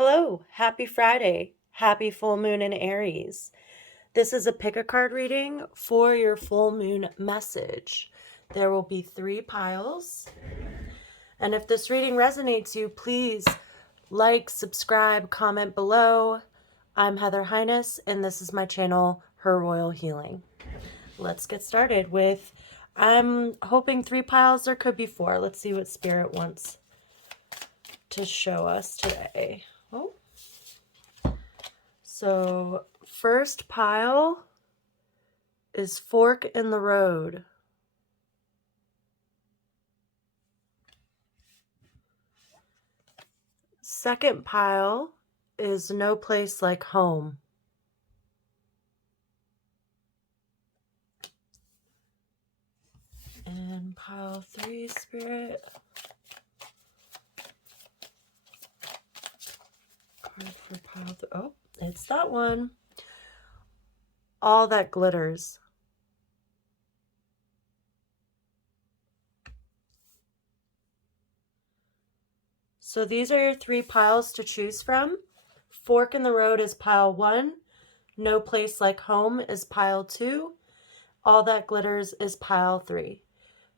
Hello, happy Friday. Happy full moon in Aries. This is a pick a card reading for your full moon message. There will be 3 piles. And if this reading resonates you, please like, subscribe, comment below. I'm Heather Highness, and this is my channel, Her Royal Healing. Let's get started with, I'm hoping 3 piles, there could be 4. Let's see what Spirit wants to show us today. Oh. So, first pile is fork in the road. Second pile is no place like home. And pile 3, Spirit. Card for pile 3. Oh, it's that one. All that glitters. So these are your 3 piles to choose from. Fork in the road is pile 1. No place like home is pile 2. All that glitters is pile 3.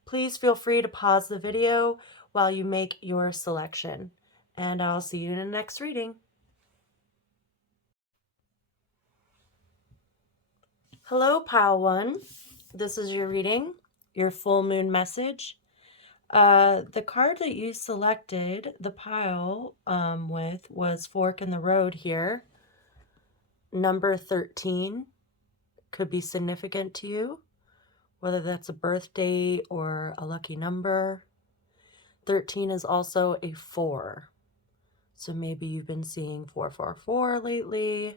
Please feel free to pause the video while you make your selection. And I'll see you in the next reading. Hello, pile 1. This is your reading, your full moon message. The card that you selected the pile with was Fork in the Road here. Number 13 could be significant to you, whether that's a birthday or a lucky number. 13 is also a 4. So maybe you've been seeing 444 lately.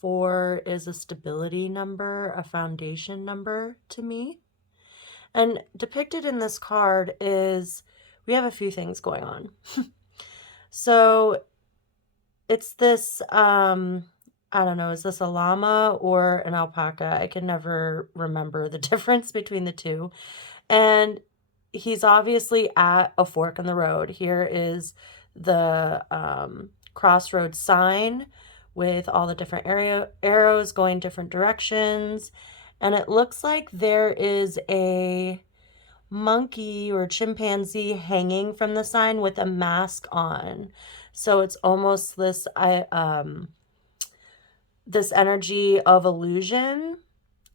4 is a stability number, a foundation number to me. And depicted in this card is, we have a few things going on. So it's this, I don't know, is this a llama or an alpaca? I can never remember the difference between the two. And he's obviously at a fork in the road. Here is the crossroads sign with all the different arrows going different directions. And it looks like there is a monkey or chimpanzee hanging from the sign with a mask on. So it's almost this this energy of illusion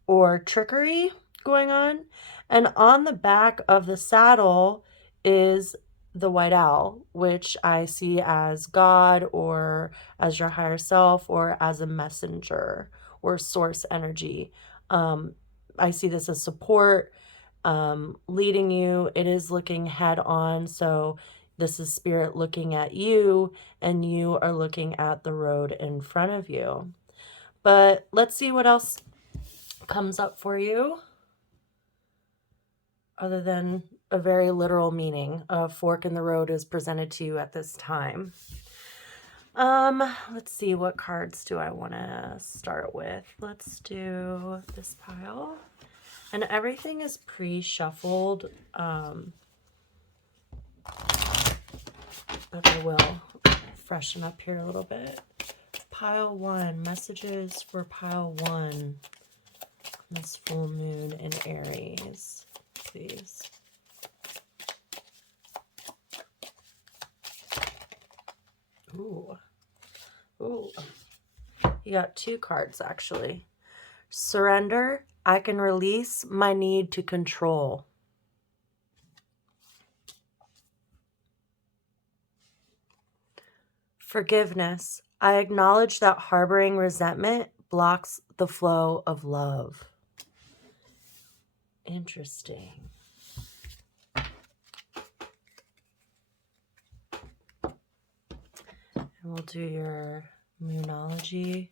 or trickery going on. And on the back of the saddle is the white owl, which I see as God or as your higher self or as a messenger or source energy. I see this as support, leading you. It is looking head on. So this is Spirit looking at you and you are looking at the road in front of you. But let's see what else comes up for you other than a very literal meaning of fork in the road is presented to you at this time. Let's see, what cards do I want to start with? Let's do this pile. And everything is pre-shuffled, but I will freshen up here a little bit. Pile 1, messages for pile 1. This full moon in Aries, please. Ooh. Ooh. You got 2 cards, actually. Surrender. I can release my need to control. Forgiveness. I acknowledge that harboring resentment blocks the flow of love. Interesting. And we'll do your Moonology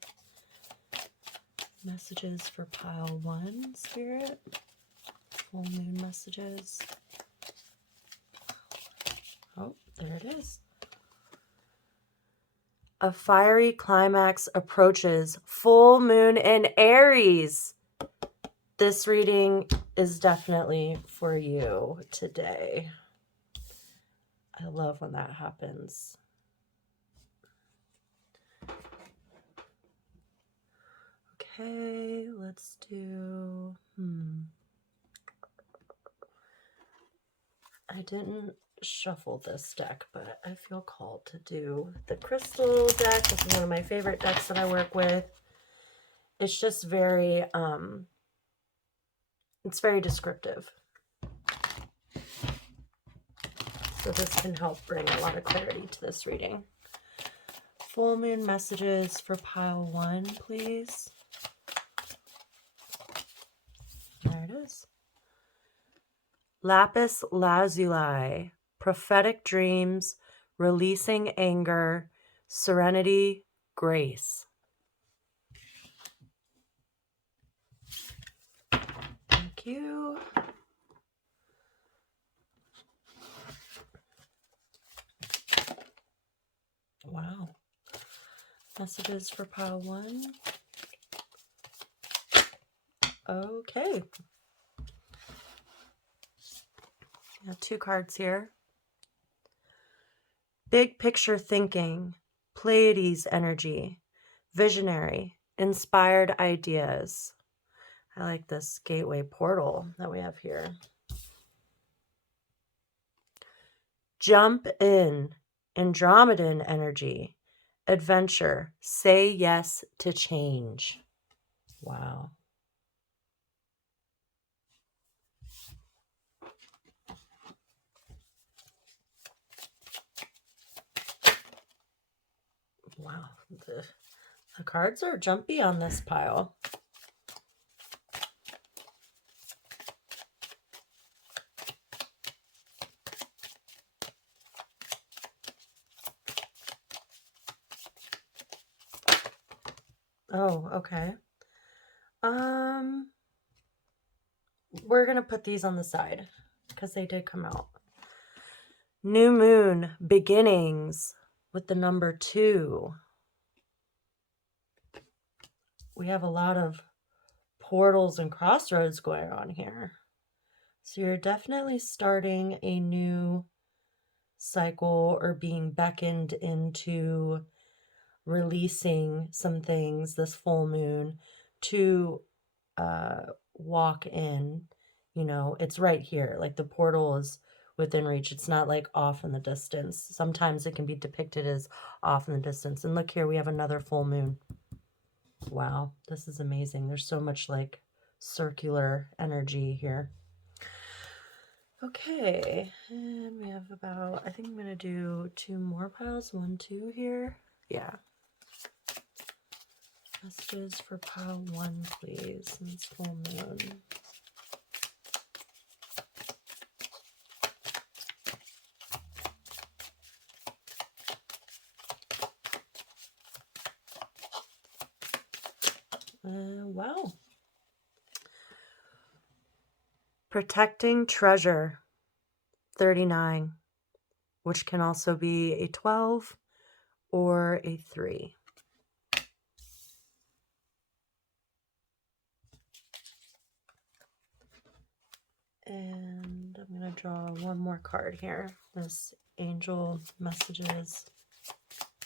messages for pile 1, Spirit. Full moon messages. Oh, there it is. A fiery climax approaches. Full moon in Aries. This reading is definitely for you today. I love when that happens. Okay, let's do, I didn't shuffle this deck, but I feel called to do the crystal deck. This is one of my favorite decks that I work with. It's just very, it's very descriptive. So this can help bring a lot of clarity to this reading. Full moon messages for pile 1, please. There it is. Lapis lazuli, prophetic dreams, releasing anger, serenity, grace. Thank you. Wow. Messages for pile 1. Okay. Got 2 cards here. Big picture thinking, Pleiades energy, visionary, inspired ideas. I like this gateway portal that we have here. Jump in, Andromedan energy, adventure, say yes to change. Wow. Wow, the cards are jumpy on this pile. Oh, okay. We're going to put these on the side because they did come out. New moon, beginnings with the number 2. We have a lot of portals and crossroads going on here. So you're definitely starting a new cycle or being beckoned into releasing some things this full moon to walk in. You know, it's right here. Like the portal is within reach. It's not like off in the distance. Sometimes it can be depicted as off in the distance. And look here, we have another full moon. Wow, this is amazing. There's so much like circular energy here. Okay, and we have about, I think I'm going to do 2 more piles. 1, 2 here. Yeah. Messages for pile 1, please. And it's full moon. Wow. Protecting treasure, 39, which can also be a 12 or a 3. And I'm going to draw 1 more card here. This angel messages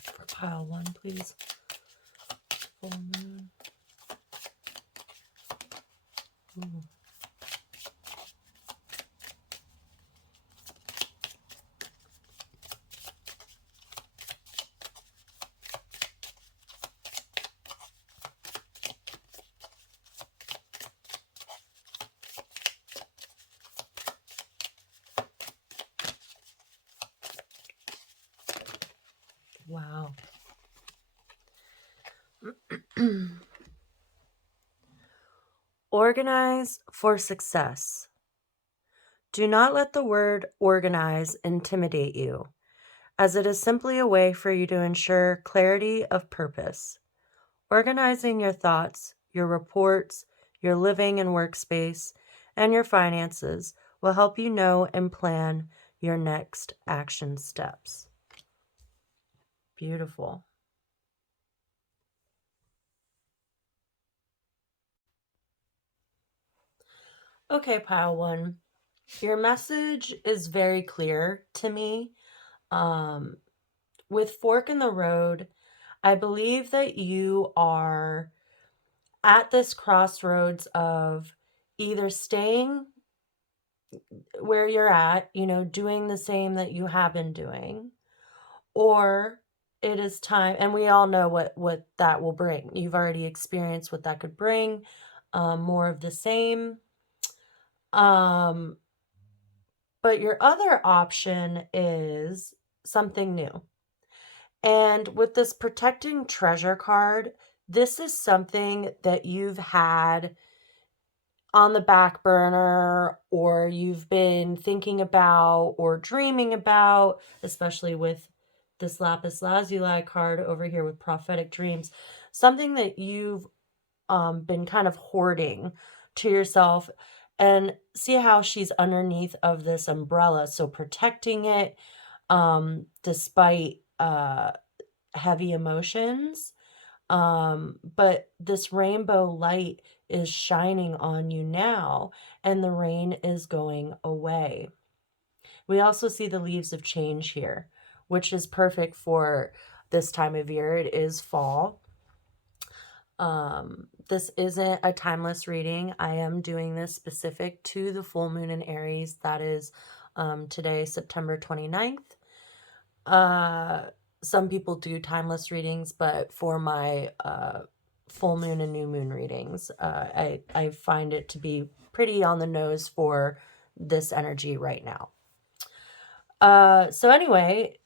for pile 1, please. Full moon. Ooh. Wow. Organize for success. Do not let the word organize intimidate you, as it is simply a way for you to ensure clarity of purpose. Organizing your thoughts, your reports, your living and workspace, and your finances will help you know and plan your next action steps. Beautiful. Okay, pile 1. Your message is very clear to me. With fork in the road, I believe that you are at this crossroads of either staying where you're at, doing the same that you have been doing, or it is time, and we all know what that will bring. You've already experienced what that could bring, more of the same. Um, but your other option is something new. And with this protecting treasure card, this is something that you've had on the back burner, or you've been thinking about or dreaming about, especially with this lapis lazuli card over here with prophetic dreams, something that you've been kind of hoarding to yourself. And see how she's underneath of this umbrella, so protecting it despite heavy emotions. But this rainbow light is shining on you now, and the rain is going away. We also see the leaves of change here, which is perfect for this time of year. It is fall. This isn't a timeless reading. I am doing this specific to the full moon in Aries. That is today, September 29th. Some people do timeless readings, but for my full moon and new moon readings, I find it to be pretty on the nose for this energy right now. So anyway,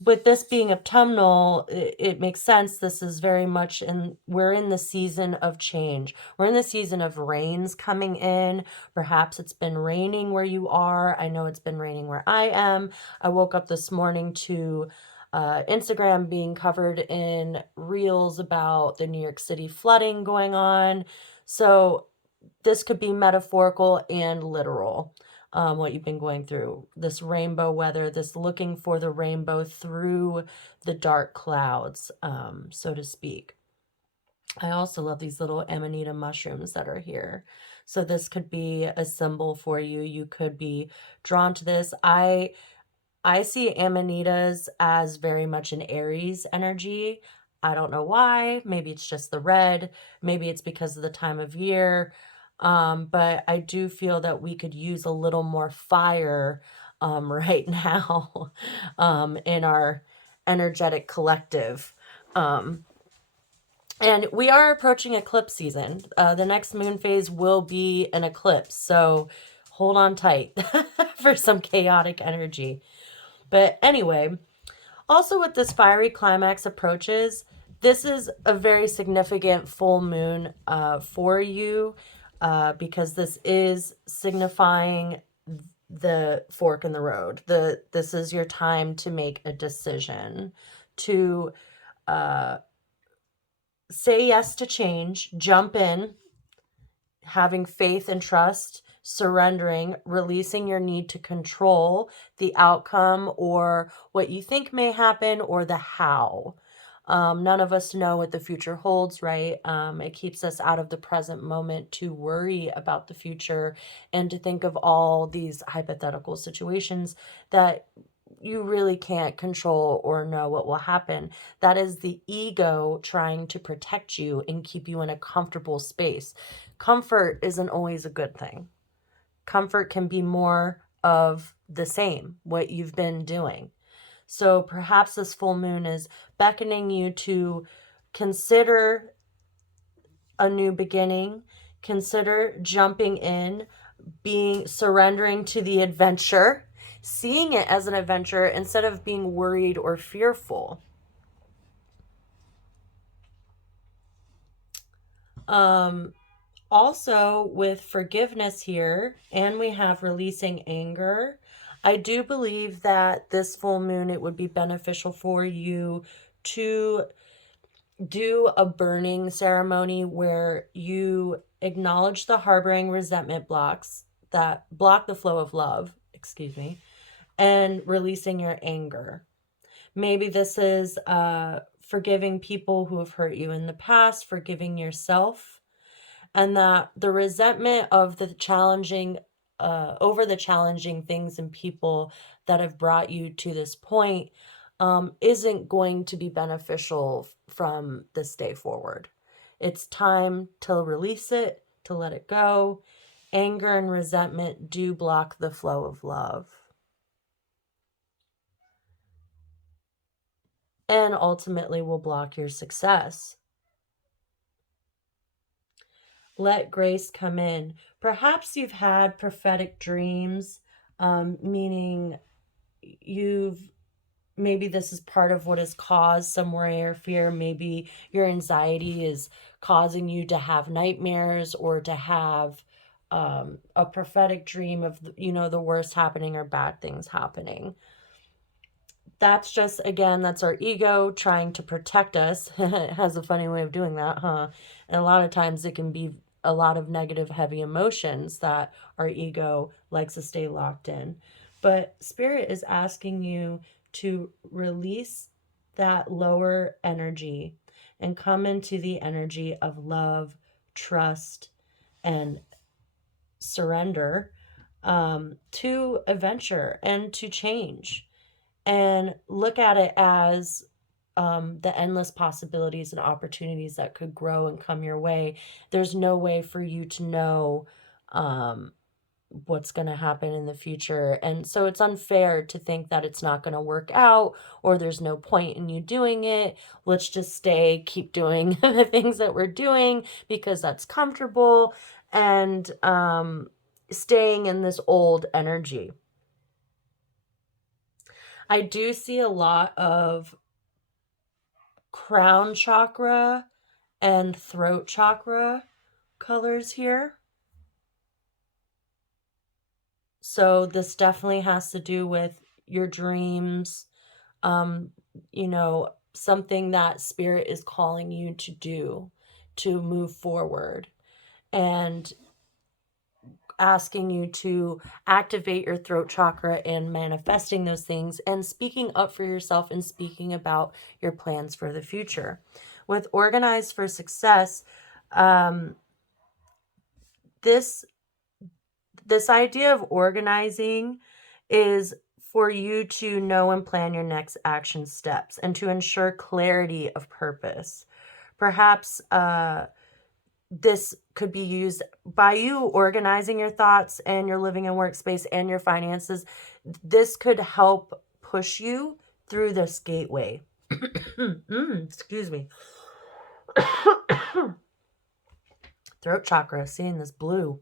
with this being autumnal, it makes sense. This is very much we're in the season of change. We're in the season of rains coming in. Perhaps it's been raining where you are. I know it's been raining where I am. I woke up this morning to Instagram being covered in reels about the New York City flooding going on. So this could be metaphorical and literal. What you've been going through, this rainbow weather, this looking for the rainbow through the dark clouds, so to speak. I also love these little amanita mushrooms that are here. So this could be a symbol for you. You could be drawn to this. I see amanitas as very much an Aries energy. I don't know why. Maybe it's just the red. Maybe it's because of the time of year. But I do feel that we could use a little more fire right now in our energetic collective. And we are approaching eclipse season. The next moon phase will be an eclipse. So hold on tight for some chaotic energy. But anyway, also with this fiery climax approaches, this is a very significant full moon for you because this is signifying the fork in the road. This is your time to make a decision, to say yes to change, jump in, having faith and trust, surrendering, releasing your need to control the outcome or what you think may happen or the how. None of us know what the future holds, right? It keeps us out of the present moment to worry about the future and to think of all these hypothetical situations that you really can't control or know what will happen. That is the ego trying to protect you and keep you in a comfortable space. Comfort isn't always a good thing. Comfort can be more of the same, what you've been doing. So perhaps this full moon is beckoning you to consider a new beginning, consider jumping in, surrendering to the adventure, seeing it as an adventure instead of being worried or fearful. Also with forgiveness here, and we have releasing anger. I do believe that this full moon, it would be beneficial for you to do a burning ceremony where you acknowledge the harboring resentment blocks that block the flow of love, and releasing your anger. Maybe this is forgiving people who have hurt you in the past, forgiving yourself, and that the resentment of the challenging over the challenging things and people that have brought you to this point isn't going to be beneficial from this day forward. It's time to release it, to let it go. Anger and resentment do block the flow of love. And ultimately will block your success. Let grace come in. Perhaps you've had prophetic dreams, meaning maybe this is part of what has caused some worry or fear. Maybe your anxiety is causing you to have nightmares or to have a prophetic dream of, the worst happening or bad things happening. That's just, again, that's our ego trying to protect us. It has a funny way of doing that, huh? And a lot of times it can be a lot of negative, heavy emotions that our ego likes to stay locked in. But Spirit is asking you to release that lower energy and come into the energy of love, trust, and surrender, to adventure and to change, and look at it as the endless possibilities and opportunities that could grow and come your way. There's no way for you to know what's going to happen in the future. And so it's unfair to think that it's not going to work out or there's no point in you doing it. Let's just keep doing the things that we're doing because that's comfortable, and staying in this old energy. I do see a lot of crown chakra and throat chakra colors here. So this definitely has to do with your dreams, something that Spirit is calling you to do, to move forward, and asking you to activate your throat chakra and manifesting those things and speaking up for yourself and speaking about your plans for the future. With Organize for Success, this idea of organizing is for you to know and plan your next action steps and to ensure clarity of purpose. Perhaps this could be used by you organizing your thoughts and your living and workspace and your finances. This could help push you through this gateway. Excuse me. Throat chakra, seeing this blue.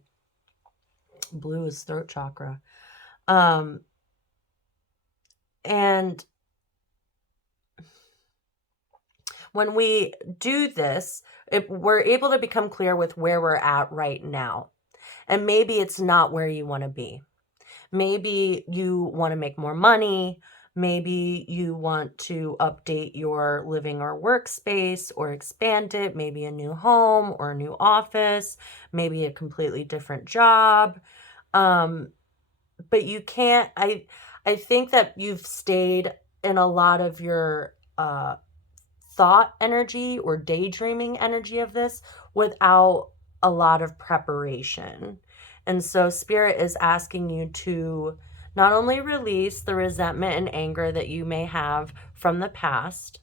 Blue is throat chakra. And when we do this, we're able to become clear with where we're at right now. And maybe it's not where you want to be. Maybe you want to make more money. Maybe you want to update your living or workspace or expand it. Maybe a new home or a new office. Maybe a completely different job. But you can't, I think that you've stayed in a lot of your thought energy or daydreaming energy of this without a lot of preparation. And so Spirit is asking you to not only release the resentment and anger that you may have from the past.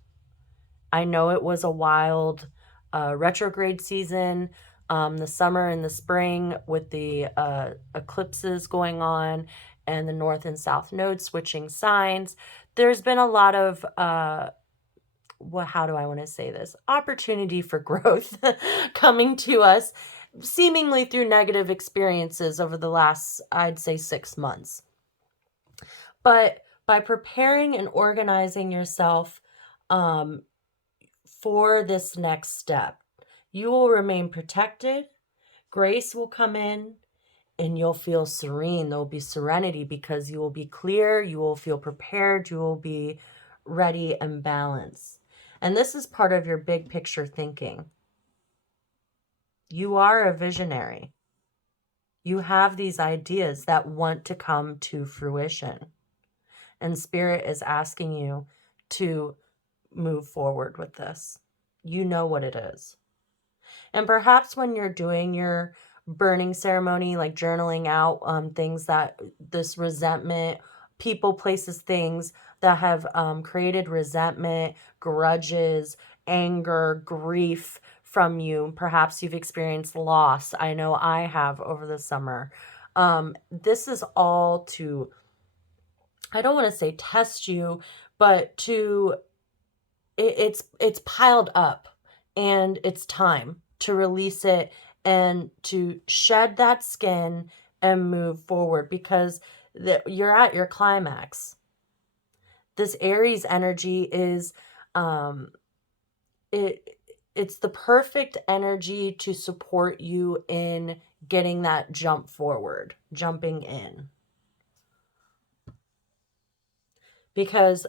I know it was a wild retrograde season, the summer and the spring with the eclipses going on and the north and south nodes switching signs. There's been a lot of how do I want to say this? Opportunity for growth coming to us, seemingly through negative experiences over the last, I'd say, 6 months. But by preparing and organizing yourself for this next step, you will remain protected. Grace will come in and you'll feel serene. There'll be serenity because you will be clear, you will feel prepared, you will be ready and balanced. And this is part of your big picture thinking. You are a visionary. You have these ideas that want to come to fruition. And Spirit is asking you to move forward with this. You know what it is. And perhaps when you're doing your burning ceremony, like journaling out things that this resentment, people, places, things that have created resentment, grudges, anger, grief from you. Perhaps you've experienced loss. I know I have over the summer. This is all to, I don't want to say test you, but to it's piled up, and it's time to release it and to shed that skin and move forward, because you're at your climax. This Aries energy is it it's the perfect energy to support you in getting that jump forward, jumping in. Because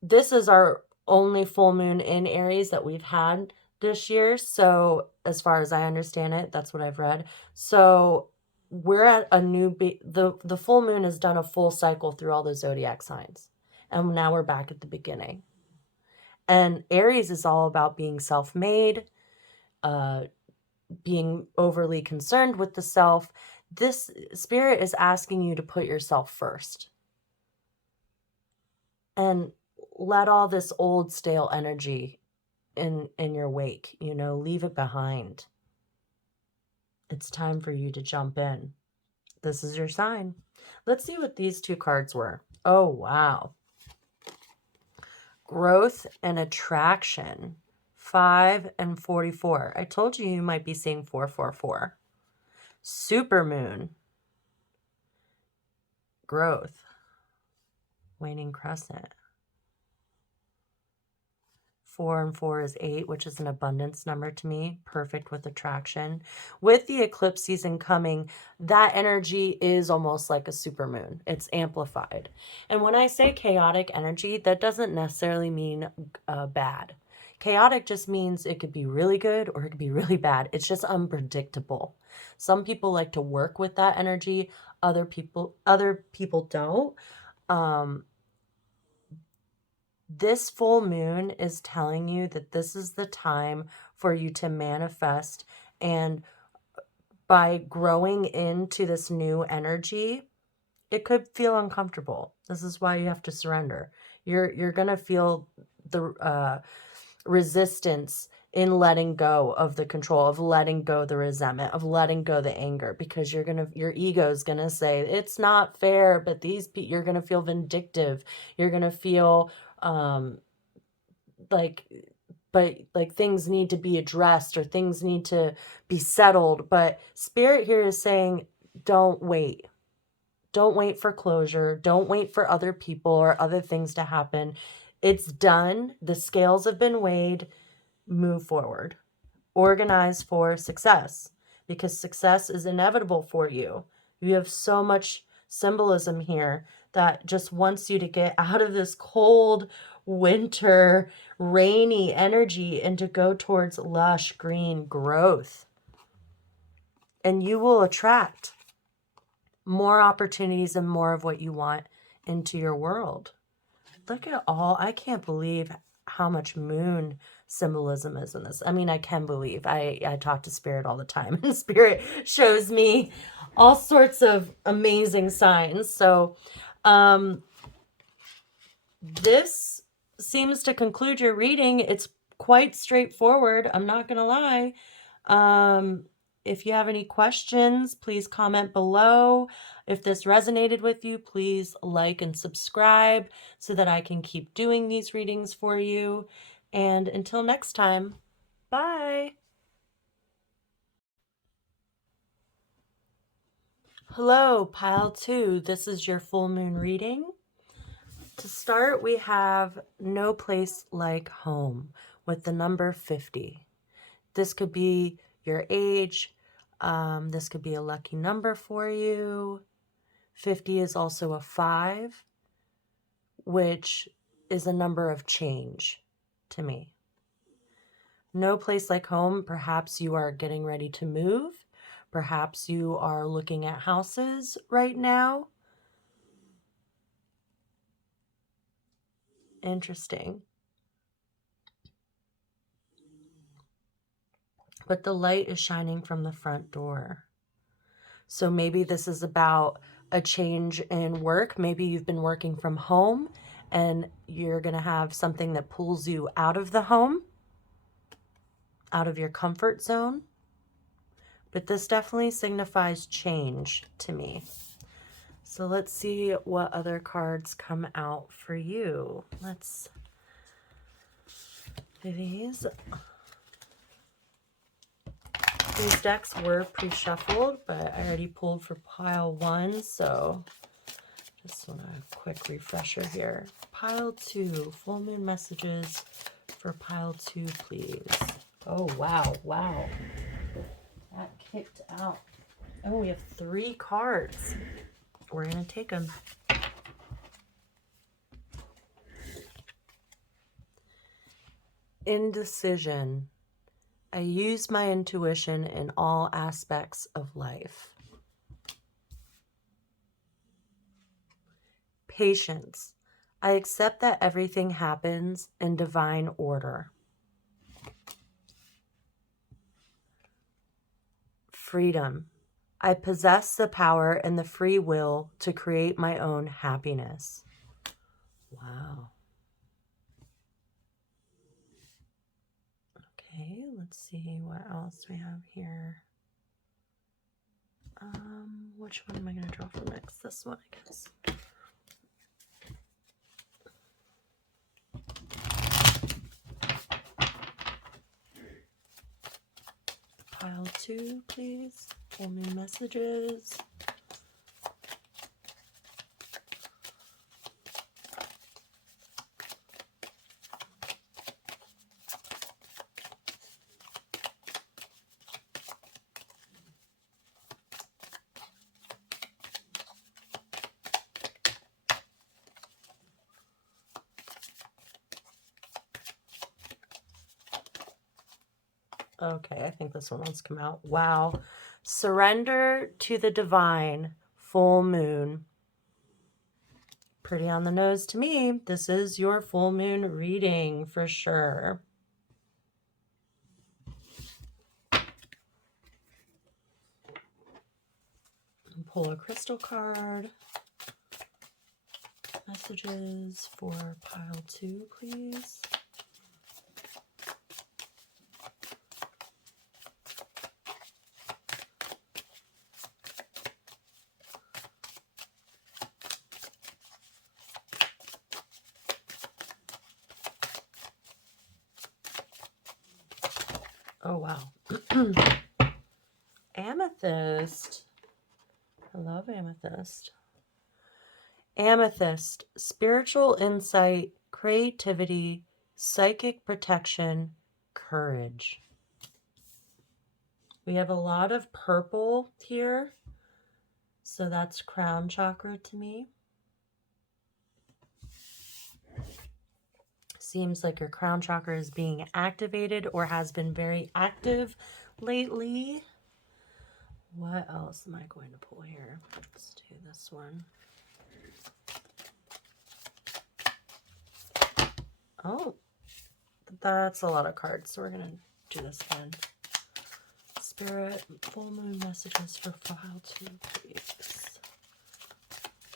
this is our only full moon in Aries that we've had this year. So as far as I understand it, that's what I've read. So we're at a new, the full moon has done a full cycle through all the zodiac signs. And now we're back at the beginning. And Aries is all about being self-made, being overly concerned with the self. This spirit is asking you to put yourself first. And let all this old stale energy in your wake, leave it behind. It's time for you to jump in. This is your sign. Let's see what these two cards were. Oh, wow. Growth and attraction. 5 and 44. I told you might be seeing 444. Supermoon. Growth. Waning crescent. 4 and 4 is 8, which is an abundance number to me. Perfect with attraction. With the eclipse season coming, that energy is almost like a supermoon. It's amplified. And when I say chaotic energy, that doesn't necessarily mean bad. Chaotic just means it could be really good or it could be really bad. It's just unpredictable. Some people like to work with that energy. Other people don't. This full moon is telling you that this is the time for you to manifest, and by growing into this new energy, it could feel uncomfortable. This is why you have to surrender. You're going to feel the resistance in letting go of the control, of letting go the resentment, of letting go the anger, because your ego is going to say it's not fair, but you're going to feel vindictive. You're going to feel like things need to be addressed, or things need to be settled. But Spirit here is saying, don't wait. Don't wait for closure. Don't wait for other people or other things to happen. It's done. The scales have been weighed. Move forward. Organize for success, because success is inevitable for you. You have so much symbolism here that just wants you to get out of this cold winter rainy energy and to go towards lush green growth. And you will attract more opportunities and more of what you want into your world. Look at I can't believe how much moon symbolism is in this. I mean, I can believe. I talk to Spirit all the time, and Spirit shows me all sorts of amazing signs. So this seems to conclude your reading. It's quite straightforward. I'm not going to lie. If you have any questions, please comment below. If this resonated with you, please like and subscribe so that I can keep doing these readings for you. And until next time, bye. Hello, Pile 2. This is your full moon reading. To start, we have No Place Like Home with the number 50. This could be your age. This could be a lucky number for you. 50 is also a 5, which is a number of change to me. No place like home. Perhaps you are getting ready to move. Perhaps you are looking at houses right now. Interesting. But the light is shining from the front door. So maybe this is about a change in work. Maybe you've been working from home and you're going to have something that pulls you out of the home. out of your comfort zone, but this definitely signifies change to me. So let's see what other cards come out for you. Let's do these. These decks were pre-shuffled, but I already pulled for pile 1, so just want a quick refresher here. Pile 2, full moon messages for pile 2, please. Oh, wow, wow. That kicked out. Oh, we have 3 cards. We're going to take them. Indecision. I use my intuition in all aspects of life. Patience. I accept that everything happens in divine order. Freedom. I possess the power and the free will to create my own happiness. Wow. Okay, let's see what else we have here. Which one am I going to draw for next? This one, I guess. Pile 2, please. Full moon messages. Okay, I think this one wants to come out. Wow. Surrender to the divine, full moon. Pretty on the nose to me. This is your full moon reading for sure. Pull a crystal card. Messages for pile 2, please. Oh, wow. Amethyst. I love amethyst. Amethyst, spiritual insight, creativity, psychic protection, courage. We have a lot of purple here, so that's crown chakra to me. Seems like your crown chakra is being activated or has been very active lately. What else am I going to pull here? Let's do this one. Oh, that's a lot of cards, so we're going to do this again. Spirit, full moon messages for file 2, please.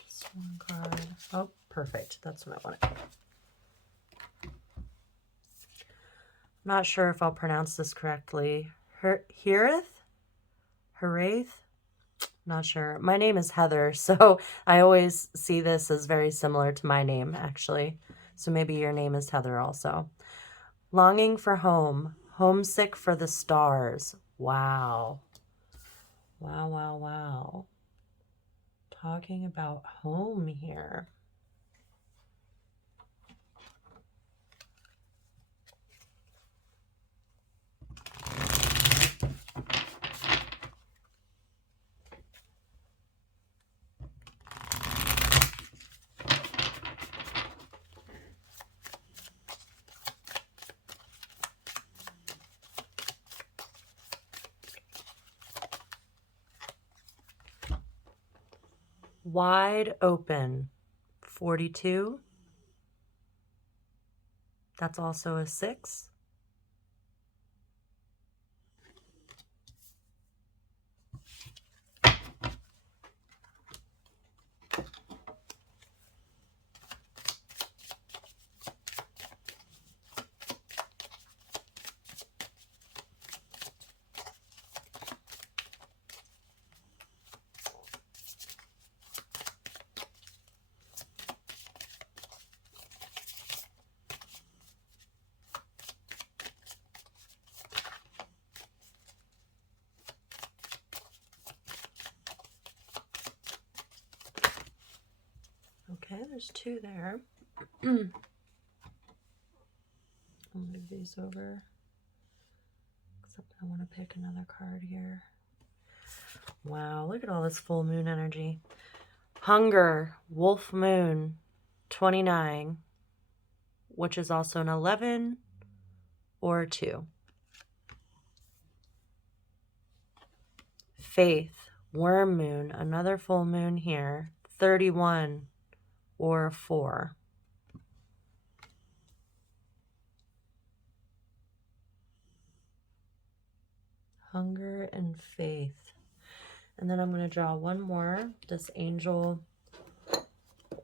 Just one card. Oh, perfect. That's what I wanted. I'm not sure if I'll pronounce this correctly. Hiraeth? Not sure. My name is Heather, so I always see this as very similar to my name, actually. So maybe your name is Heather also. Longing for home. Homesick for the stars. Wow. Wow, wow, wow. Talking about home here. Wide open, 42. That's also a 6. there's two there. I'll move these over. Except I want to pick another card here. Wow, look at all this full moon energy. Hunger, Wolf Moon, 29, which is also an 11 or a 2. Faith, Worm Moon, another full moon here, 31 or a 4. Hunger and Faith. And then I'm going to draw one more, this Angel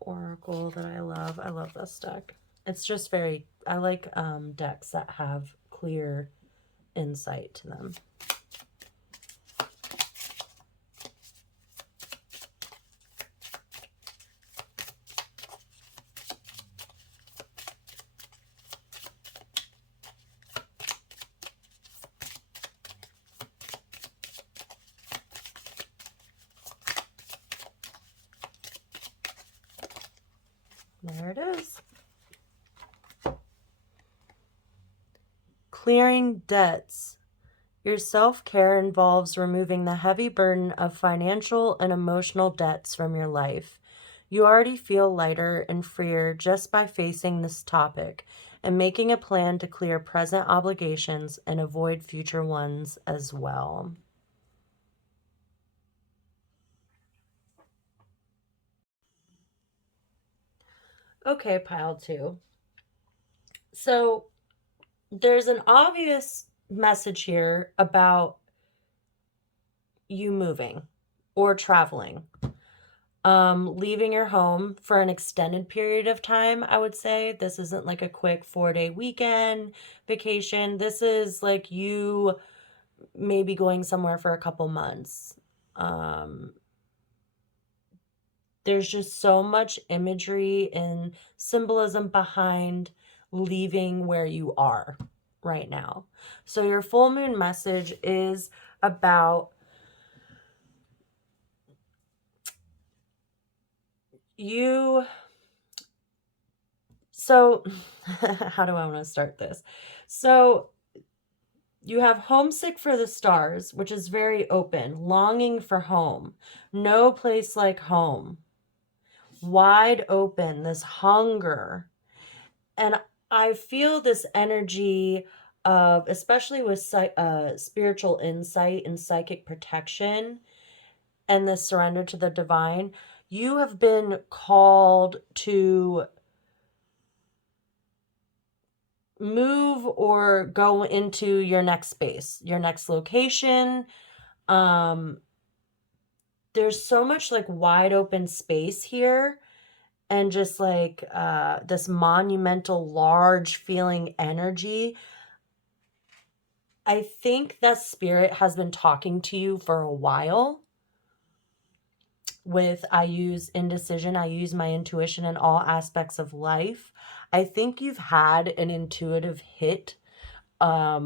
Oracle that I love. I love this deck. It's just very, I like decks that have clear insight to them. There it is. Clearing debts. Your self-care involves removing the heavy burden of financial and emotional debts from your life. You already feel lighter and freer just by facing this topic and making a plan to clear present obligations and avoid future ones as well. Okay, pile 2. So there's an obvious message here about you moving or traveling, leaving your home for an extended period of time. I would say this isn't like a quick 4-day weekend vacation. This is like you maybe going somewhere for a couple months. There's just so much imagery and symbolism behind leaving where you are right now. So your full moon message is about you. So how do I want to start this? So you have homesick for the stars, which is very open, longing for home, no place like home, wide open, this hunger. And I feel this energy of, especially with spiritual insight and psychic protection and the surrender to the divine, you have been called to move or go into your next space, your next location. There's so much like wide open space here, and just like this monumental, large feeling energy. I think that spirit has been talking to you for a while. I use indecision, I use my intuition in all aspects of life. I think you've had an intuitive hit, a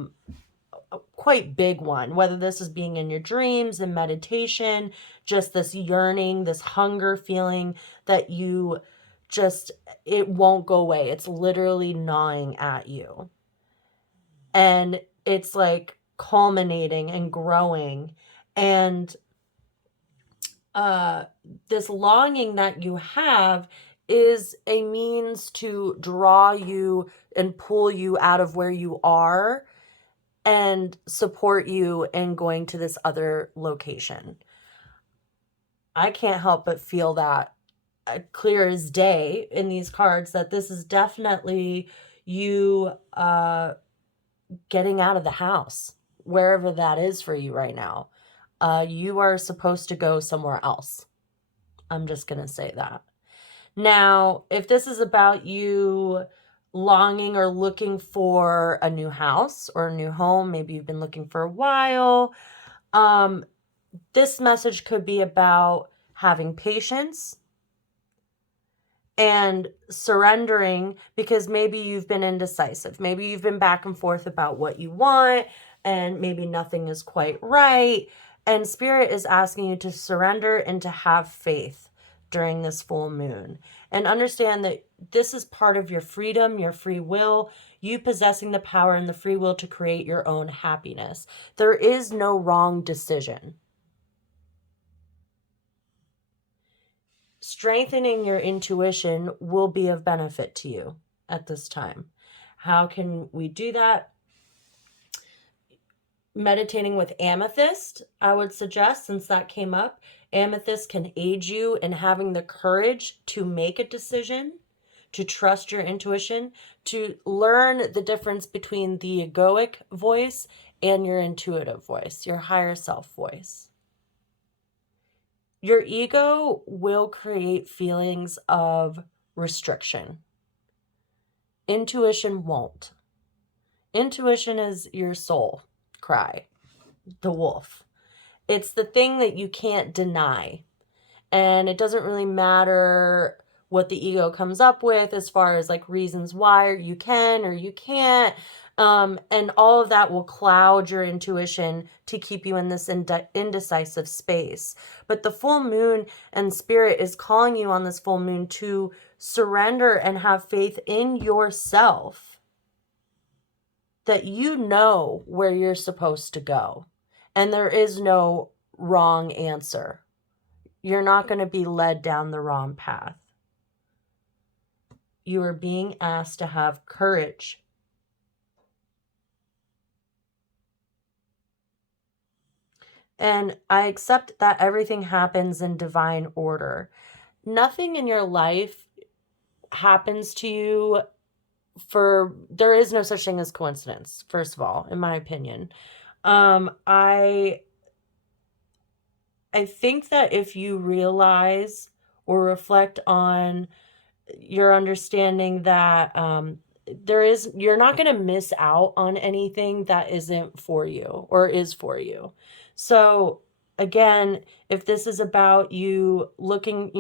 quite big one, whether this is being in your dreams and meditation, just this yearning, this hunger feeling that you just, it won't go away. It's literally gnawing at you. And it's like culminating and growing. And this longing that you have is a means to draw you and pull you out of where you are and support you in going to this other location. I can't help but feel that clear as day in these cards, that this is definitely you getting out of the house, wherever that is for you right now. You are supposed to go somewhere else. I'm just going to say that. Now, if this is about you longing or looking for a new house or a new home, maybe you've been looking for a while, this message could be about having patience and surrendering, because maybe you've been indecisive. Maybe you've been back and forth about what you want, and maybe nothing is quite right. And Spirit is asking you to surrender and to have faith during this full moon. And understand that this is part of your freedom, your free will, you possessing the power and the free will to create your own happiness. There is no wrong decision. Strengthening your intuition will be of benefit to you at this time. How can we do that? Meditating with amethyst, I would suggest, since that came up. Amethyst can aid you in having the courage to make a decision, to trust your intuition, to learn the difference between the egoic voice and your intuitive voice, your higher self voice. Your ego will create feelings of restriction. Intuition won't. Intuition is your soul cry, the wolf. It's the thing that you can't deny. And it doesn't really matter what the ego comes up with as far as like reasons why you can or you can't. And all of that will cloud your intuition to keep you in this indecisive space. But the full moon and spirit is calling you on this full moon to surrender and have faith in yourself, that you know where you're supposed to go. And there is no wrong answer. You're not going to be led down the wrong path. You are being asked to have courage. And I accept that everything happens in divine order. Nothing in your life happens to you there is no such thing as coincidence, first of all, in my opinion. I think that if you realize or reflect on your understanding that you're not going to miss out on anything that isn't for you or is for you. So again, if this is about you looking,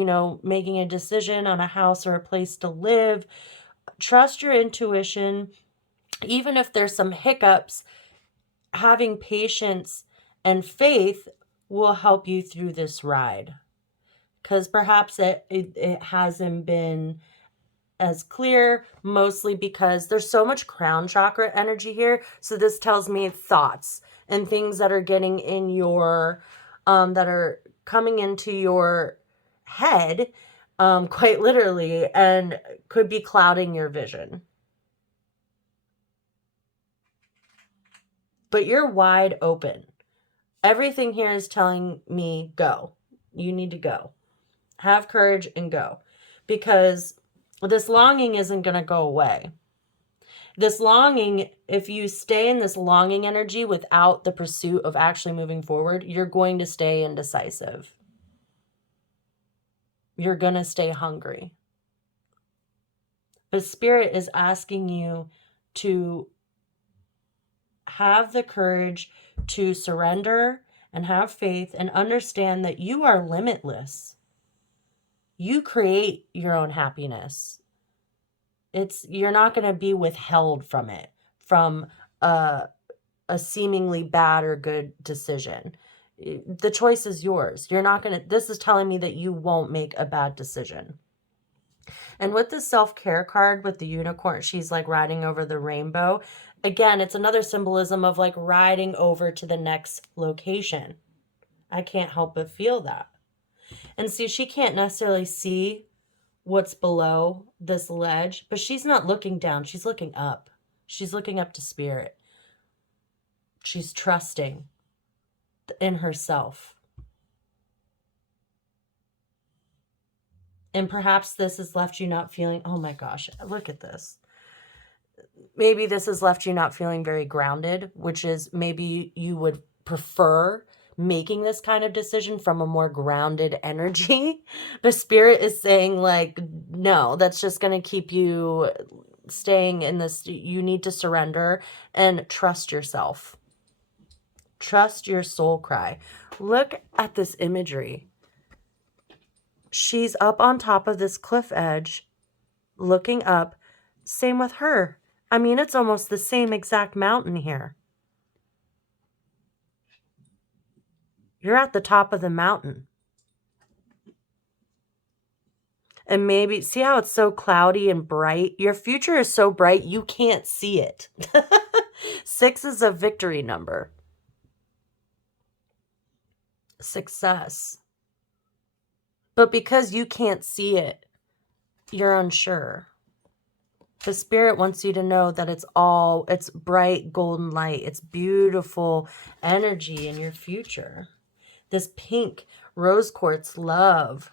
making a decision on a house or a place to live, trust your intuition. Even if there's some hiccups, having patience and faith will help you through this ride. Because perhaps it hasn't been as clear, mostly because there's so much crown chakra energy here. So this tells me thoughts and things that are getting in your, that are coming into your head, quite literally, and could be clouding your vision. But you're wide open. Everything here is telling me go. You need to go. Have courage and go. Because this longing isn't going to go away. This longing, if you stay in this longing energy without the pursuit of actually moving forward, you're going to stay indecisive. You're going to stay hungry. But Spirit is asking you to have the courage to surrender and have faith and understand that you are limitless. You create your own happiness. You're not going to be withheld from it, from a seemingly bad or good decision. The choice is yours. This is telling me that you won't make a bad decision. And with the self-care card with the unicorn, she's like riding over the rainbow. Again, it's another symbolism of like riding over to the next location. I can't help but feel that. And see, she can't necessarily see what's below this ledge, but she's not looking down. She's looking up. She's looking up to Spirit. She's trusting in herself. And perhaps this has left you not feeling, oh my gosh, look at this. Maybe this has left you not feeling very grounded, which is maybe you would prefer making this kind of decision from a more grounded energy. The Spirit is saying like, no, that's just going to keep you staying in this. You need to surrender and trust yourself. Trust your soul cry. Look at this imagery. She's up on top of this cliff edge, looking up. Same with her. I mean, it's almost the same exact mountain here. You're at the top of the mountain. And maybe, see how it's so cloudy and bright? Your future is so bright, you can't see it. 6 is a victory number. Success. But because you can't see it, you're unsure. The spirit wants you to know that it's bright golden light. It's beautiful energy in your future. This pink rose quartz, love,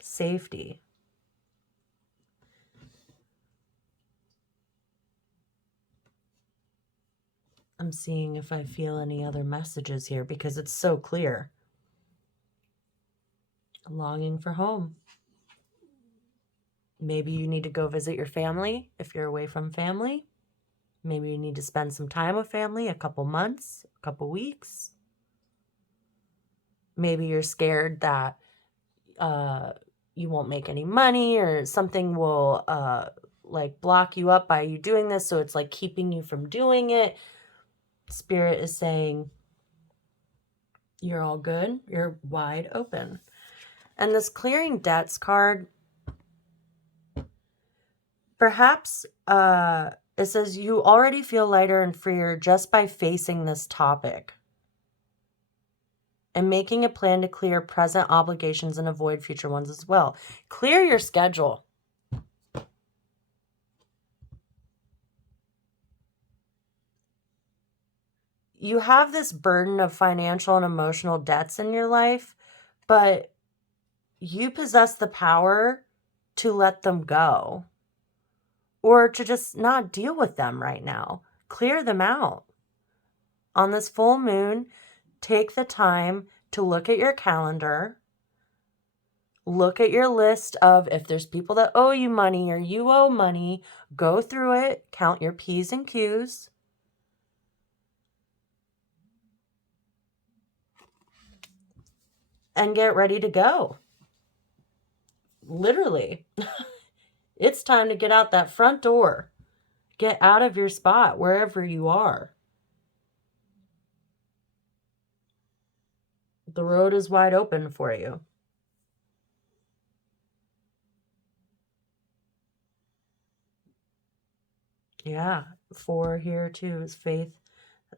safety. I'm seeing if I feel any other messages here because it's so clear. Longing for home. Maybe you need to go visit your family if you're away from family. Maybe you need to spend some time with family, a couple months, a couple weeks. Maybe you're scared that you won't make any money or something will like block you up by you doing this. So it's like keeping you from doing it. Spirit is saying you're all good. You're wide open. And this clearing debts card, perhaps it says you already feel lighter and freer just by facing this topic and making a plan to clear present obligations and avoid future ones as well. Clear your schedule. You have this burden of financial and emotional debts in your life, but you possess the power to let them go or to just not deal with them right now. Clear them out. On this full moon, take the time to look at your calendar. Look at your list of if there's people that owe you money or you owe money. Go through it. Count your P's and Q's. And get ready to go. Literally. It's time to get out that front door. Get out of your spot, wherever you are. The road is wide open for you. Yeah, 4 here too is faith.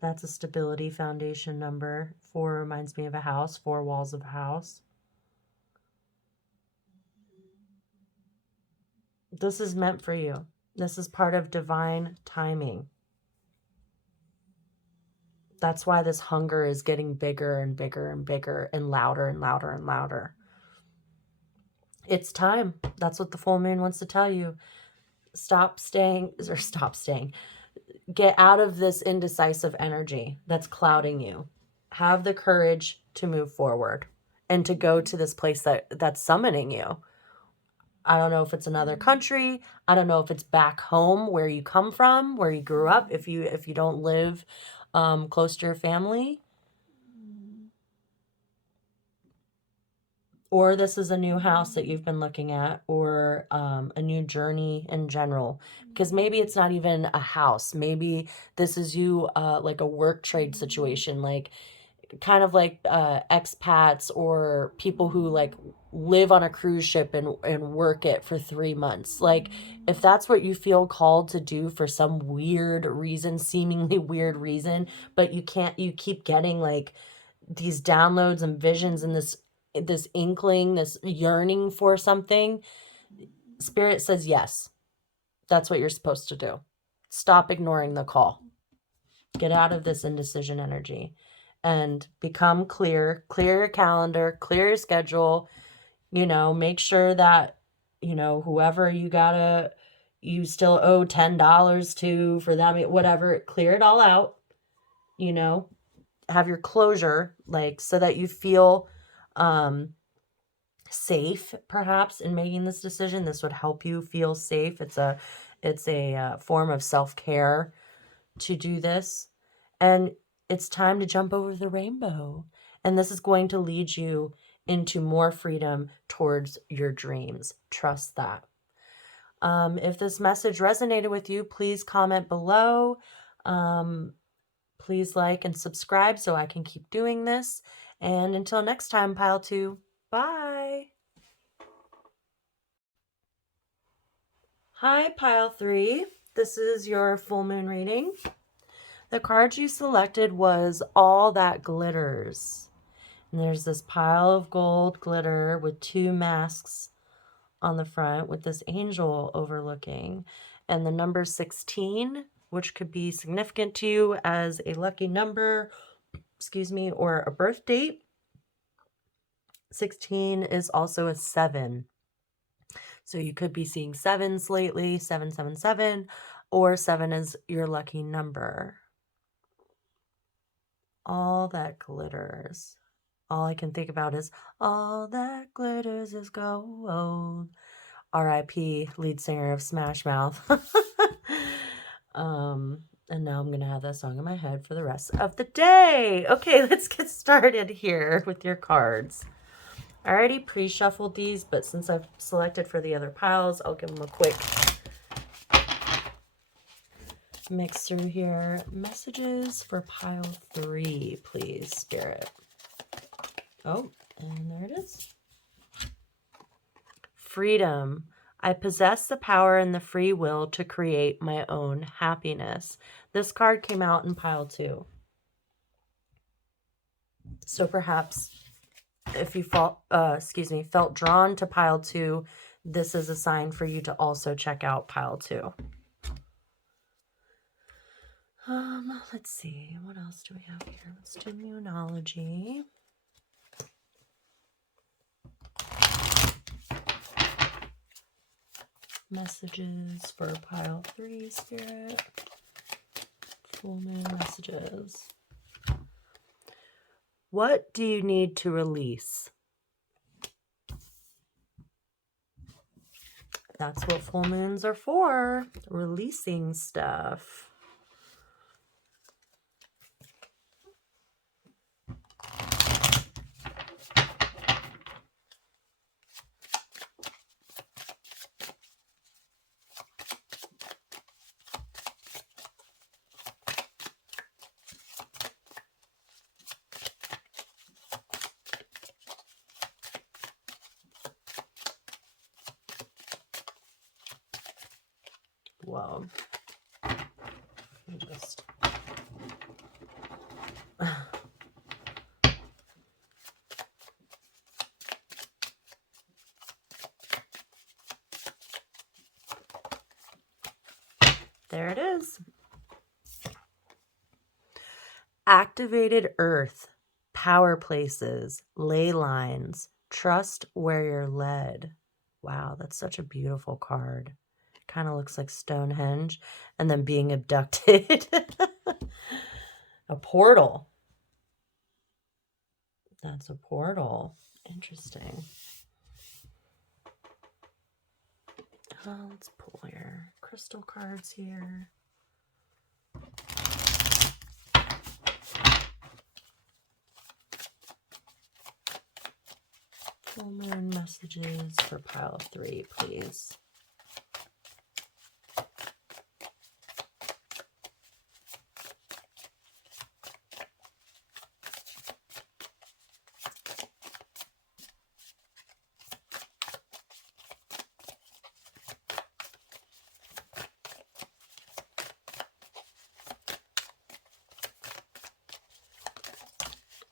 That's a stability foundation number. 4 reminds me of a house, 4 walls of a house. This is meant for you. This is part of divine timing. That's why this hunger is getting bigger and bigger and bigger and louder and louder and louder. It's time. That's what the full moon wants to tell you. Stop staying. Get out of this indecisive energy that's clouding you. Have the courage to move forward and to go to this place that's summoning you. I don't know if it's another country. I don't know if it's back home where you come from, where you grew up, if you don't live close to your family. Or this is a new house that you've been looking at, or a new journey in general. Because maybe it's not even a house. Maybe this is you like a work trade situation, like kind of like expats or people who like live on a cruise ship and work it for 3 months. Like if that's what you feel called to do for some weird reason, seemingly weird reason, but you keep getting like these downloads and visions and this inkling, this yearning for something, Spirit says yes. That's what you're supposed to do. Stop ignoring the call. Get out of this indecision energy and become clear. Clear your calendar, clear your schedule. Make sure that, whoever you still owe $10 to for them, whatever, clear it all out. Have your closure, like, so that you feel safe perhaps in making this decision. This would help you feel safe. It's a form of self-care to do this. And it's time to jump over the rainbow. And this is going to lead you into more freedom towards your dreams. Trust that. If this message resonated with you, please comment below. Please like and subscribe so I can keep doing this. And until next time, Pile 2, bye. Hi, pile 3. This is your full moon reading. The card you selected was All That Glitters. And there's this pile of gold glitter with 2 masks on the front with this angel overlooking. And the number 16, which could be significant to you as a lucky number, or a birth date. 16 is also a 7. So you could be seeing 7s lately, 777, or 7 is your lucky number. All that glitters. All I can think about is all that glitters is gold. R.I.P. lead singer of Smash Mouth. And now I'm going to have that song in my head for the rest of the day. Okay, let's get started here with your cards. I already pre-shuffled these, but since I've selected for the other piles, I'll give them a quick mix through here. Messages for pile 3, please, Spirit. Oh, and there it is. Freedom. I possess the power and the free will to create my own happiness. This card came out in pile 2. So perhaps if you felt drawn to pile 2, this is a sign for you to also check out pile 2. Let's see, what else do we have here? Let's do Moonology. Messages for pile 3, Spirit. Full moon messages. What do you need to release? That's what full moons are for, releasing stuff. Whoa. Just... There it is. Activated earth, power places, ley lines, trust where you're led. Wow, that's such a beautiful card. Kind of looks like Stonehenge and then being abducted. A portal. That's a portal. Interesting. Let's pull your crystal cards here. Full moon messages for pile 3, please.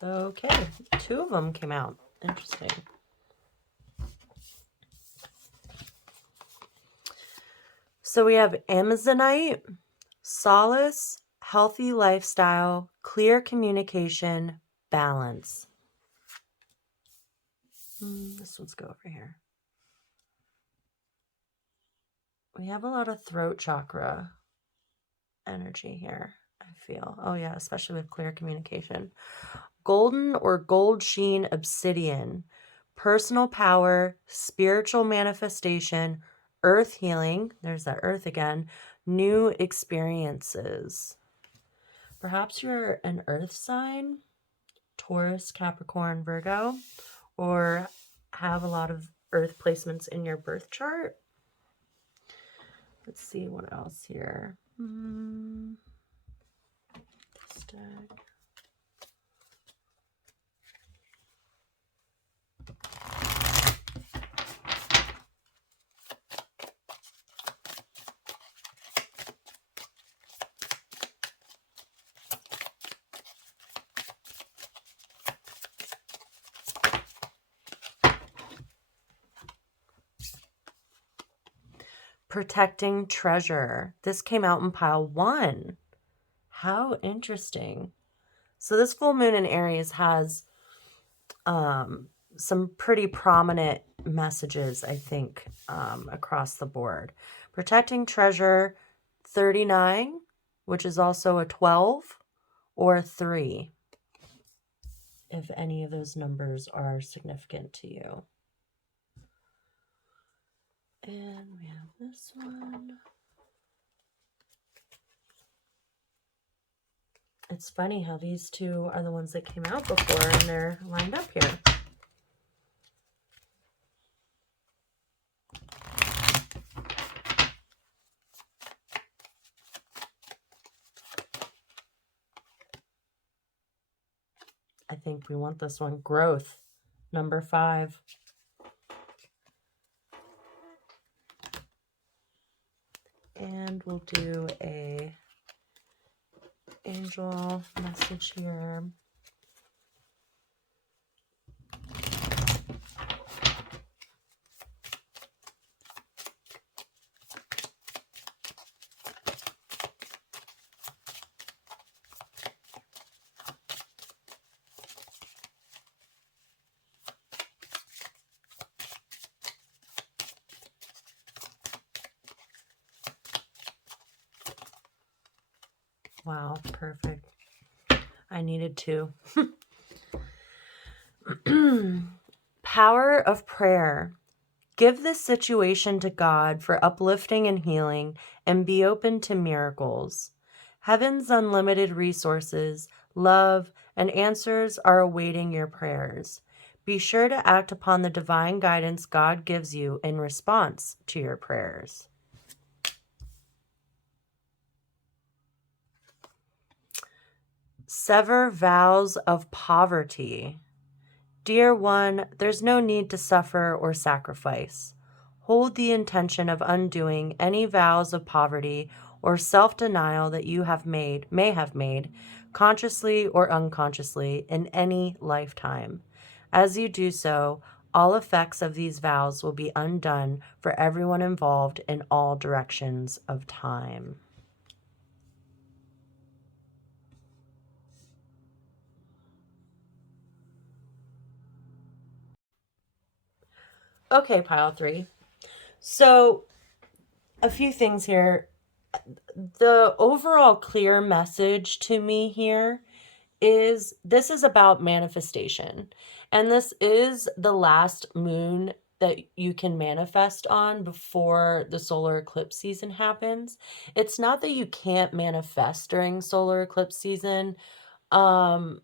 Okay, 2 of them came out. Interesting. So we have Amazonite, solace, healthy lifestyle, clear communication, balance. This one's go over here. We have a lot of throat chakra energy here, I feel. Oh yeah, especially with clear communication. Golden or gold sheen obsidian, personal power, spiritual manifestation, earth healing, there's that earth again, new experiences. Perhaps you're an earth sign, Taurus, Capricorn, Virgo, or have a lot of earth placements in your birth chart. Let's see what else here. This deck. Protecting treasure. This came out in pile 1. How interesting. So this full moon in Aries has some pretty prominent messages, I think, across the board. Protecting treasure, 39, which is also a 12, or a 3, if any of those numbers are significant to you. And we have this one. It's funny how these two are the ones that came out before and they're lined up here. I think we want this one. Growth, number 5. And we'll do a angel message here. Wow, perfect. I needed to. Power of prayer. Give this situation to God for uplifting and healing, and be open to miracles. Heaven's unlimited resources, love, and answers are awaiting your prayers. Be sure to act upon the divine guidance God gives you in response to your prayers. Sever vows of poverty. Dear one, there's no need to suffer or sacrifice. Hold the intention of undoing any vows of poverty or self-denial that you may have made, consciously or unconsciously, in any lifetime. As you do so, all effects of these vows will be undone for everyone involved in all directions of time. Okay, pile 3. So, a few things here. The overall clear message to me here is this is about manifestation. And this is the last moon that you can manifest on before the solar eclipse season happens. It's not that you can't manifest during solar eclipse season. Um,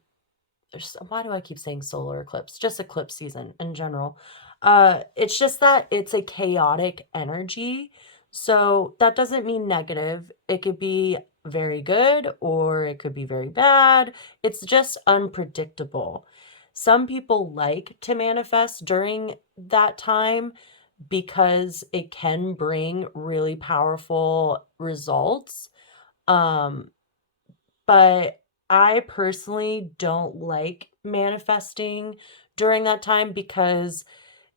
why do I keep saying solar eclipse? Just eclipse season in general. It's just that it's a chaotic energy. So that doesn't mean negative. It could be very good or it could be very bad. It's just unpredictable. Some people like to manifest during that time because it can bring really powerful results. But I personally don't like manifesting during that time because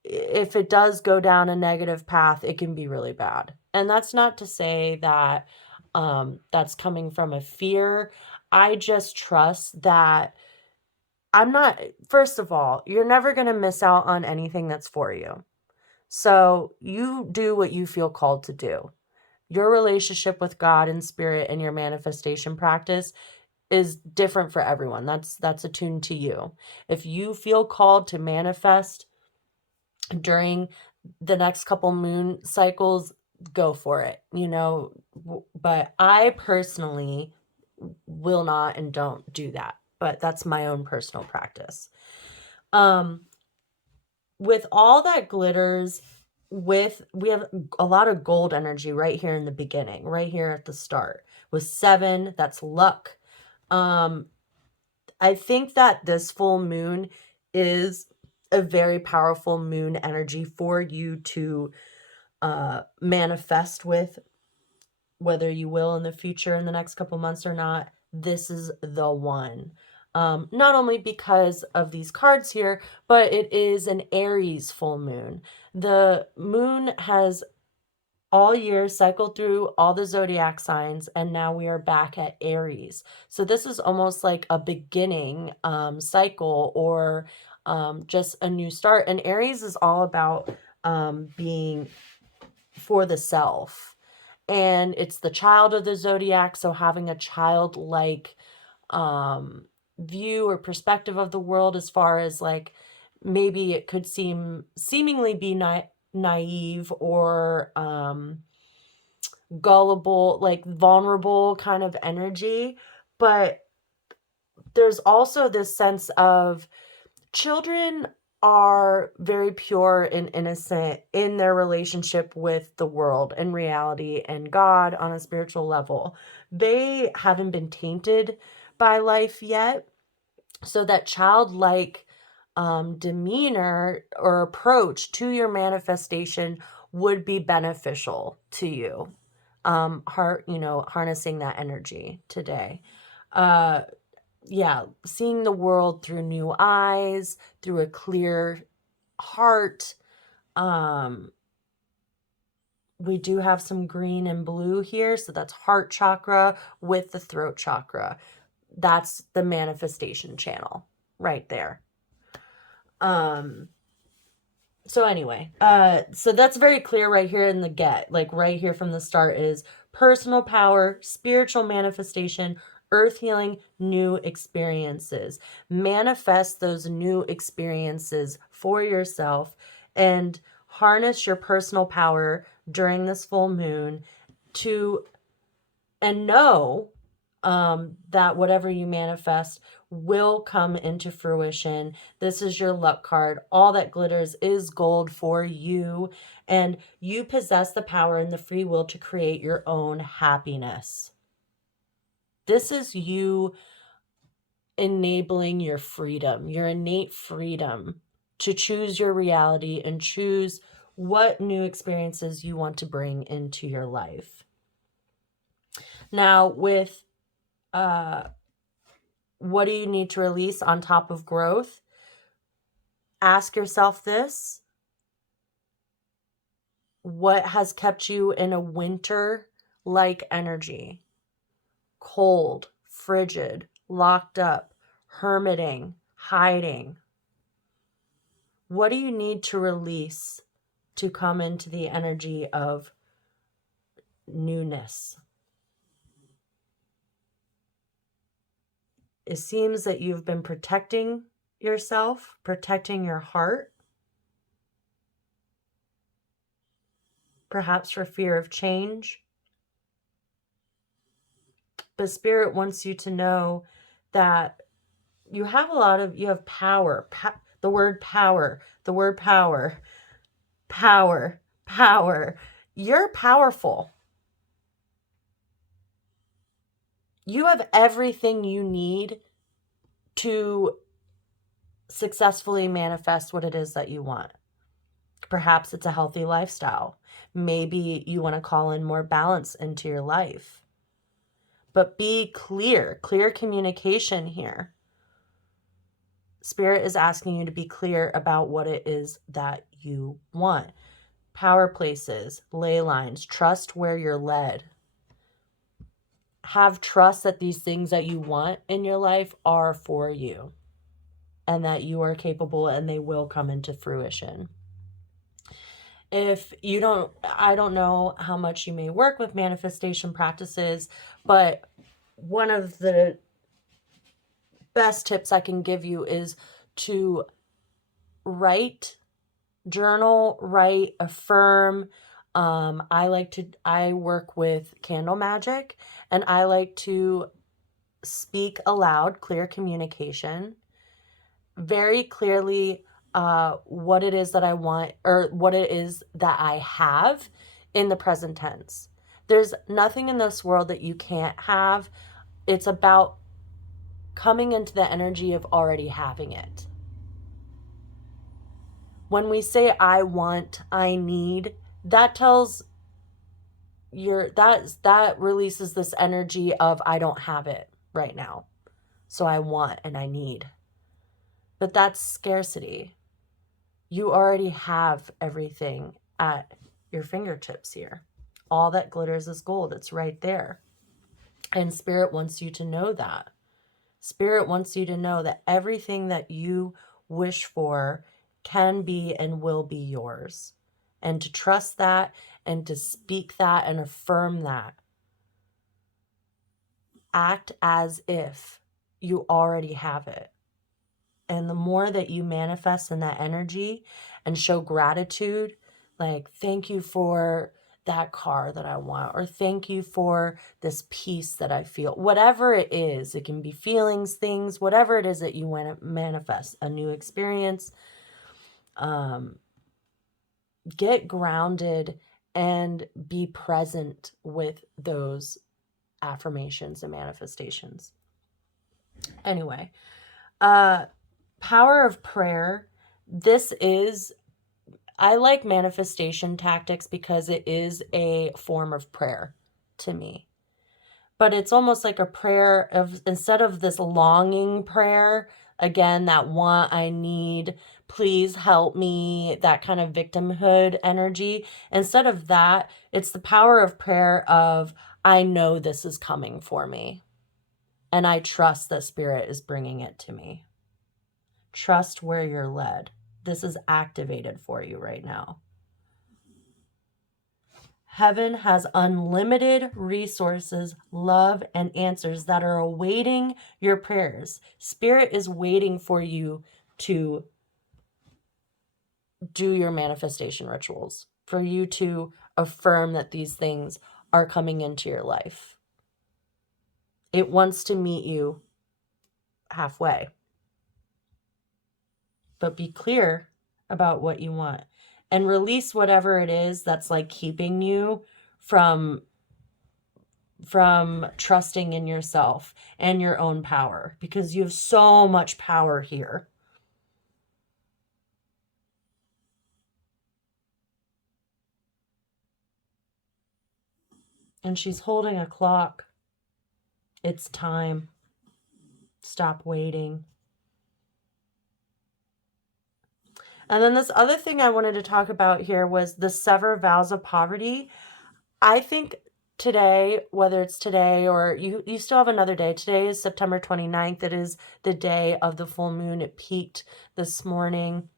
if it does go down a negative path, it can be really bad. And that's not to say that that's coming from a fear. I just trust that first of all, you're never going to miss out on anything that's for you. So you do what you feel called to do. Your relationship with God and spirit and your manifestation practice is different for everyone. That's attuned to you. If you feel called to manifest during the next couple moon cycles, go for it, but I personally will not and don't do that. But that's my own personal practice. With all that glitters, we have a lot of gold energy right here in the beginning, right here at the start. With 7, that's luck. I think that this full moon is a very powerful moon energy for you to manifest with, whether you will in the future in the next couple months or not. This is the one. Not only because of these cards here, but it is an Aries full moon. The moon has all year, cycled through all the zodiac signs, and now we are back at Aries. So this is almost like a beginning cycle, or just a new start. And Aries is all about being for the self. And it's the child of the zodiac, so having a childlike view or perspective of the world, as far as like maybe it could seemingly be naive or gullible, like vulnerable kind of energy. But there's also this sense of children are very pure and innocent in their relationship with the world and reality and God on a spiritual level. They haven't been tainted by life yet. So that childlike demeanor or approach to your manifestation would be beneficial to you. Harnessing that energy today. Seeing the world through new eyes, through a clear heart. We do have some green and blue here, so that's heart chakra with the throat chakra. That's the manifestation channel right there. So anyway, so that's very clear right here in the get, like right here from the start, is personal power, spiritual manifestation, earth healing, new experiences. Manifest those new experiences for yourself and harness your personal power during this full moon and know that whatever you manifest will come into fruition. This is your luck card. All that glitters is gold for you, and you possess the power and the free will to create your own happiness. This is you enabling your freedom, your innate freedom to choose your reality and choose what new experiences you want to bring into your life. Now, with what do you need to release on top of growth? Ask yourself this. What has kept you in a winter-like energy? Cold, frigid, locked up, hermiting, hiding. What do you need to release to come into the energy of newness? It seems that you've been protecting yourself, protecting your heart, perhaps for fear of change. But Spirit wants you to know that you have power, the word power, power. You're powerful. You have everything you need to successfully manifest what it is that you want. Perhaps it's a healthy lifestyle. Maybe you want to call in more balance into your life. But be clear communication here. Spirit is asking you to be clear about what it is that you want. Power places, ley lines, trust where you're led. Have trust that these things that you want in your life are for you and that you are capable and they will come into fruition. I don't know how much you may work with manifestation practices, but one of the best tips I can give you is to journal, write, affirm. I work with candle magic, and I like to speak aloud, clear communication, very clearly what it is that I want or what it is that I have in the present tense. There's nothing in this world that you can't have. It's about coming into the energy of already having it. When we say I want, I need, that releases this energy of I don't have it right now. So I want and I need. But that's scarcity. You already have everything at your fingertips here. All that glitters is gold. It's right there. And Spirit wants you to know that. Spirit wants you to know that everything that you wish for can be and will be yours. And to trust that and to speak that and affirm that. Act as if you already have it. And the more that you manifest in that energy and show gratitude, like, thank you for that car that I want, or thank you for this peace that I feel, whatever it is, it can be feelings, things, whatever it is that you want to manifest, a new experience, get grounded and be present with those affirmations and manifestations. Anyway, power of prayer. I like manifestation tactics because it is a form of prayer to me. But it's almost like a prayer of, instead of this longing prayer, again, that want, I need, please help me, that kind of victimhood energy. Instead of that, it's the power of prayer of, I know this is coming for me. And I trust that Spirit is bringing it to me. Trust where you're led. This is activated for you right now. Heaven has unlimited resources, love, and answers that are awaiting your prayers. Spirit is waiting for you to do your manifestation rituals, for you to affirm that these things are coming into your life. It wants to meet you halfway. But be clear about what you want and release whatever it is that's like keeping you from trusting in yourself and your own power, because you have so much power here. And she's holding a clock. It's time. Stop waiting. And then this other thing I wanted to talk about here was the sever vows of poverty. I think today, whether it's today or you still have another day. Today is September 29th. It is the day of the full moon. It peaked this morning,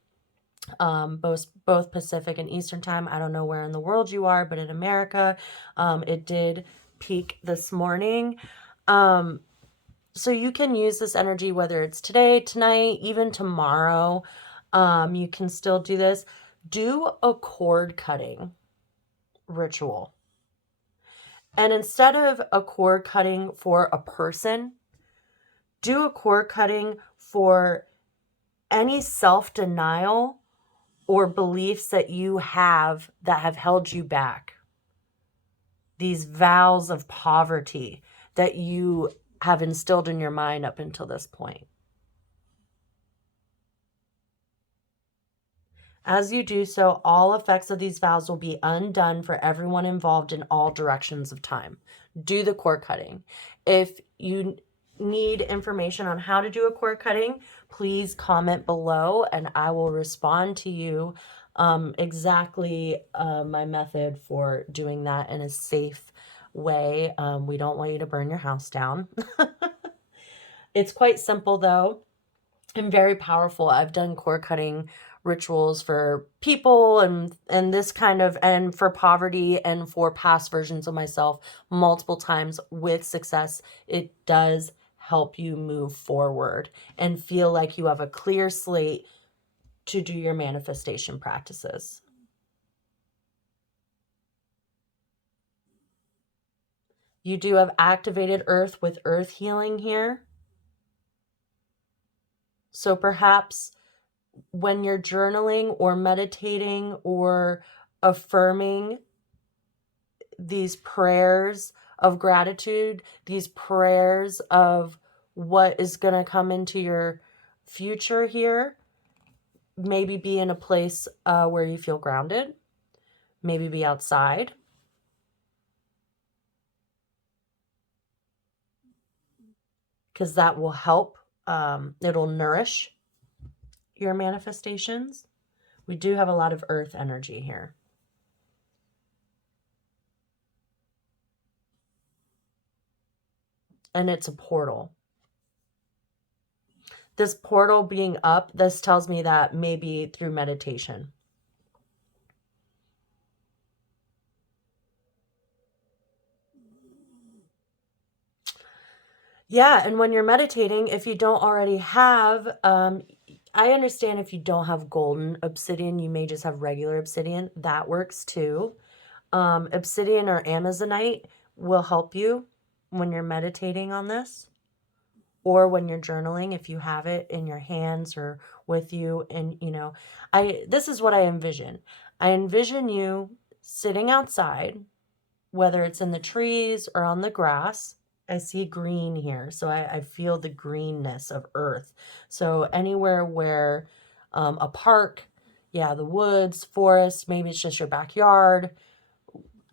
both Pacific and Eastern time. I don't know where in the world you are, but in America, it did peak this morning. So you can use this energy, whether it's today, tonight, even tomorrow. You can still do this. Do a cord cutting ritual. And instead of a cord cutting for a person, do a cord cutting for any self-denial or beliefs that you have that have held you back. These vows of poverty that you have instilled in your mind up until this point. As you do so, all effects of these vows will be undone for everyone involved in all directions of time. Do the cord cutting. If you need information on how to do a cord cutting, please comment below and I will respond to you exactly my method for doing that in a safe way. We don't want you to burn your house down. It's quite simple though and very powerful. I've done cord cutting rituals for people and this kind of, and for poverty and for past versions of myself multiple times with success. It does help you move forward and feel like you have a clear slate to do your manifestation practices. You do have activated earth with earth healing here. So perhaps when you're journaling or meditating or affirming these prayers of gratitude, these prayers of what is going to come into your future here, maybe be in a place where you feel grounded, maybe be outside. Because that will help. It'll nourish your manifestations. We do have a lot of earth energy here. and it's a portal. This portal being up, this tells me that maybe through meditation. Yeah, and when you're meditating, if you don't already have, I understand if you don't have golden obsidian, you may just have regular obsidian. That works too. Obsidian or amazonite will help you when you're meditating on this, or when you're journaling, if you have it in your hands or with you. And, you know, this is what I envision. I envision you sitting outside, whether it's in the trees or on the grass. I see green here, so I feel the greenness of earth. So anywhere where a park, yeah, the woods, forest, maybe it's just your backyard,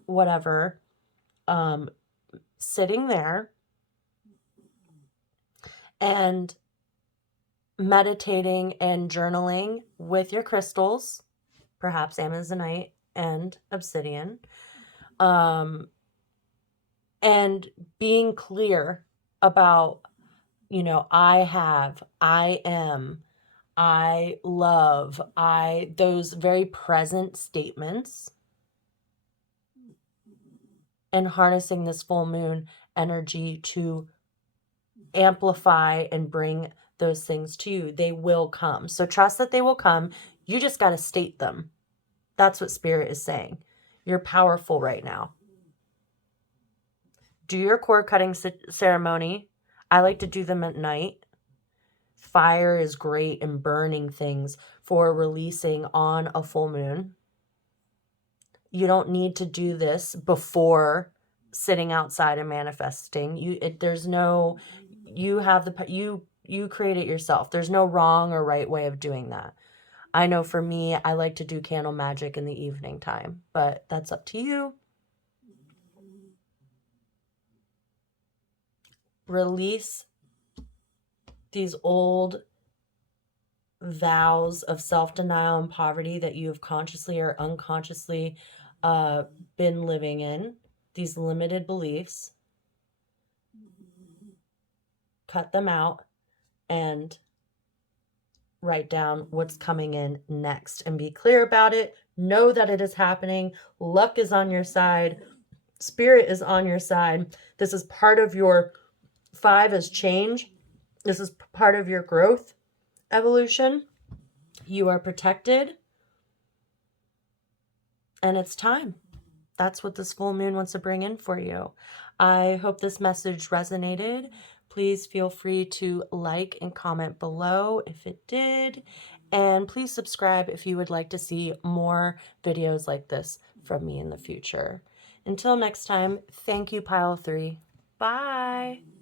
whatever, sitting there and meditating and journaling with your crystals, perhaps amazonite and obsidian, and being clear about, you know, I am, I love, those very present statements, and harnessing this full moon energy to amplify and bring those things to you. They will come. So trust that they will come. You just got to state them. That's what Spirit is saying. You're powerful right now. Do your cord cutting ceremony. I like to do them at night. Fire is great in burning things for releasing on a full moon. You don't need to do this before sitting outside and manifesting. You create it yourself. There's no wrong or right way of doing that. I know for me, I like to do candle magic in the evening time, but that's up to you. Release these old vows of self-denial and poverty that you have consciously or unconsciously been living in, these limited beliefs. Cut them out and write down what's coming in next and be clear about it. Know that it is happening. Luck is on your side. Spirit is on your side. This is part of your 5 is change. This is part of your growth evolution. You are protected. And it's time. That's what this full moon wants to bring in for you. I hope this message resonated. Please feel free to like and comment below if it did. And please subscribe if you would like to see more videos like this from me in the future. Until next time, thank you, Pile 3. Bye.